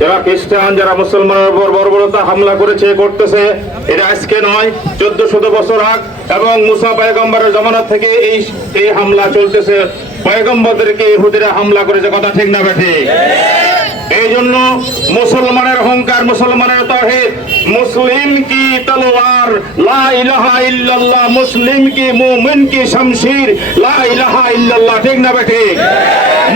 যারা খ্রিস্টান, যারা মুসলমানের উপর বর্বরতা হামলা করেছে, করতেছে, এটা আজকে নয়, 1400 বছর আগ এবং মুসা পয়গম্বরের জামানা থেকে এই হামলা চলতেছে। পয়গম্বরদেরকে ইহুদিরা হামলা করেছে, কথা ঠিক না ঠিক? এই জন্য মুসলমানের অহংকার, মুসলমানের তাওহীদ, মুসলিম কি তলোয়ার, লা ইলাহা ইল্লাল্লাহ, মুসলিম কি মুমিন কি শমশির, লা ইলাহা ইল্লাল্লাহ, ঠিক না ঠিক?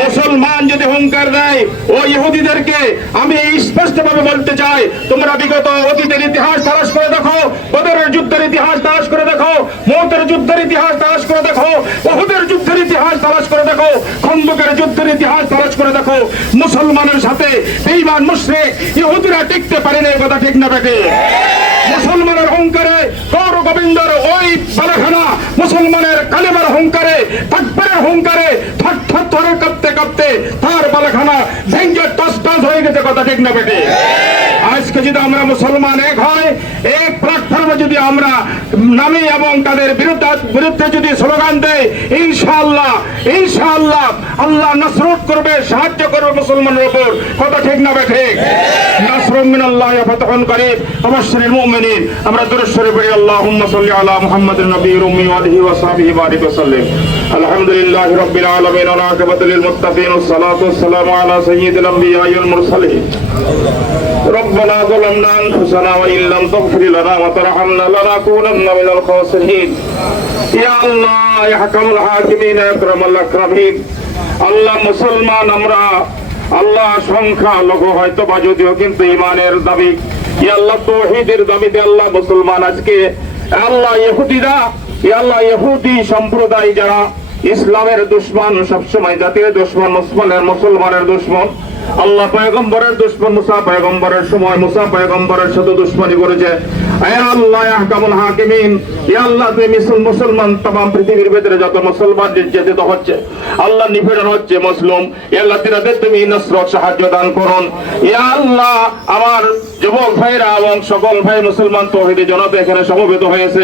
মুসলমান যদি অহংকার দেয়, ও ইহুদিদেরকে আমি স্পষ্টভাবে বলতে চাই, তোমরা বিগত অতীতের ইতিহাস তালাশ করে দেখো, বদরের যুদ্ধের ইতিহাস তালাশ করে দেখো, মুতার যুদ্ধের ইতিহাস তালাশ করে দেখো, উহুদের যুদ্ধের ইতিহাস তালাশ করে দেখো, খন্দকের যুদ্ধের ইতিহাস তালাশ করে দেখো, মুসলমানের সাথে বেঈমান মুশরিক ইহুদিরা টিকতে পারেনি, কথা ঠিক না বেটে? মুসলমানের অহংকারে, গৌর গোবিন্দর ওই বালাখানা, মুসলমানের কালেমার অহংকারে, তাকবীরের অহংকারে থর কাঁপতে কাঁপতে তার বালাখানা ভেঙ্গে টস টস হয়ে গেছে, কথা ঠিক না বেটে? আজকে যদি আমরা মুসলমান এক হয়, এক প্ল্যাটফর্মে যদি আমরা নামি এবং তাদের বিরুদ্ধে যদি স্লোগান দেয়, ইনশাআল্লাহ ইনশাআল্লাহ আল্লাহ নসরত করবে, সাহায্য করবে মুসলমানের উপর, কথা ঠিক না ঠিক? নাসরুম মিনাল্লাহি ওয়া ফাতহুন করিব ওয়াবাশশিরিল মুমিনিন। আমরা দুরূদ শরীফ পড়ি, আল্লাহুম্মা সাল্লি আলা মুহাম্মাদিন নবিয়্যিল উম্মি ওয়া আলিহি ওয়া সাহবিহি বারিক ওয়া সাল্লিম। আলহামদুলিল্লাহি রাব্বিল আলামিন ওয়া আকিবাতুল লিল মুত্তাকিন ওয়াস সালাতু ওয়াস সালামু আলা সাইয়্যিদিল আমবিয়াই ওয়াল মুরসালিন। ربنا ظلمنا أنفسنا وإن لم تغفر لنا وترحمنا لنكونن من الخاسرين يا الله يا حكم الحاكمين يا أكرم الأكرمين। আল্লাহ মুসলমান আমরা, আল্লাহ সংখ্যা লঘু হয়তো বা যদিও, কিন্তু ইমানের দাবি, আল্লাহ তাওহীদের দাবিতে আল্লাহ মুসলমান আজকে। আল্লাহ ইহুদিরা, আল্লাহ ইহুদি সম্প্রদায় যারা ইসলামের দুশমন, সবসময় জাতির দুশমন, মুসলমানের দুশমন, আল্লাহ পয়গম্বরের দুশমন, মুসা পয়গম্বরের সময় মুসা পয়গম্বরের সাথে দুশমনী করেছে। হে আল্লাহ ইয়া আহকামুল হাকিমিন, ইয়া আল্লাহ তুমি মুসলমান तमाम পৃথিবীর ভিতরে যত মুসলমান নির্যাতিত হচ্ছে, আল্লাহ নিপীড়ন হচ্ছে মুসলিম, ইয়া আল্লাহ তিনাদের তুমি নসরত সাহায্য দান করুন। ইয়া আল্লাহ আমার যুবক ভাইরা এবং সকল ভাই মুসলমান তাওহীদি জনতা এখানে সমবেত হয়েছে,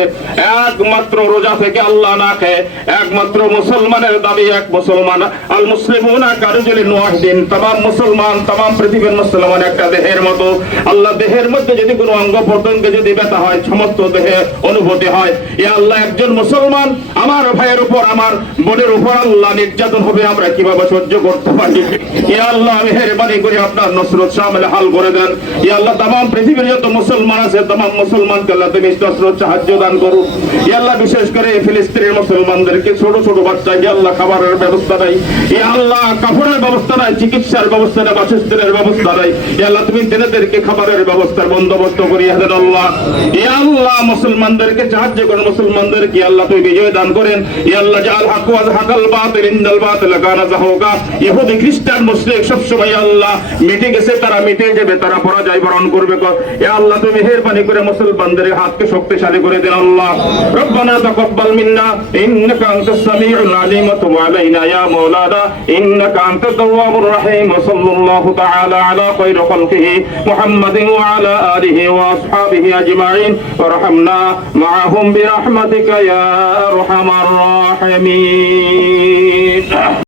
একমাত্র রোজা থেকে আল্লাহ না খেয়ে, একমাত্র মুসলমানের দাবি, এক মুসলমান, আল মুসলিমুনা কারুজুলিন ওয়াহিদিন, तमाम মুসলমান, तमाम পৃথিবীর মুসলমান একটা দেহের মতো। আল্লাহ দেহের মধ্যে যদি কোনো অঙ্গ প্রত্যঙ্গে যদি ব্যথা হয়, সমস্ত দেহে অনুভূতি হয়, ইয়া আল্লাহ একজন মুসলমান আমার ভাইয়ের উপর, আমার বোনের উপর আল্লাহ নির্যাতন হবে, আমরা কিভাবে সহ্য করতে পারি? ইয়া আল্লাহ মেহেরবানি করে আপনার নসরত শামিল হাল করে দেন। ইয়া আল্লাহ तमाम পৃথিবীর যত মুসলমান আছে, तमाम মুসলমানকে আল্লাহ তুমি নসরত সাহায্য দান করুন। ইয়া আল্লাহ বিশেষ করে ফিলিস্তিনের মুসলমানদেরকে, ছোট ছোট বাচ্চাকে আল্লাহ খাবারের ব্যবস্থা নাই, ইয়া আল্লাহ কাপড়ের ব্যবস্থা নাই, চিকিৎসার ব্যবস্থা নাই, বাসস্থানের ব্যবস্থা নাই, ইয়া আল্লাহ তুমি তাদেরকে খাবারের ব্যবস্থার বন্দোবস্ত করিয়া দেন আল্লাহ। ইয়া আল্লাহ মুসলমানদেরকে সাহায্য করেন, মুসলমানদেরকে আল্লাহ তুমি বিজয় দান করেন। ইয়া আল্লাহ জাআল হক ওয়া যাহাকাল বাতিল ইন্নাল বাতিল কানা যাহুকা। ইহুদি খ্রিস্টান মুশরিক সব সময় আল্লাহ মিটে গেছে, তারা মিটে যাবে, তারা পরাজয় বরণ করবে। ইয়া আল্লাহ তুমি মেহেরবানি করে মুসলমানদের হাতকে শক্তিশালী করে দেন আল্লাহ। রব্বানা তাকাব্বাল মিন্না ইন্নাকা আনতাস সামিউল আলিম ওয়া তুব আলাইনা ইয়া মাওলানা ইন্নাকা আনতাত তাওয়াবুর রহিম। ওয়া সাল্লাল্লাহু তাআলা আলা খায়রি খালকিহি মুহাম্মাদিন ওয়া আলা আলিহি ওয়া আসহাবিহি আজমাইন ওয়ারহামনা মাআহুম বিরহমাতিকা ইয়া আরহামার রাহিমিন।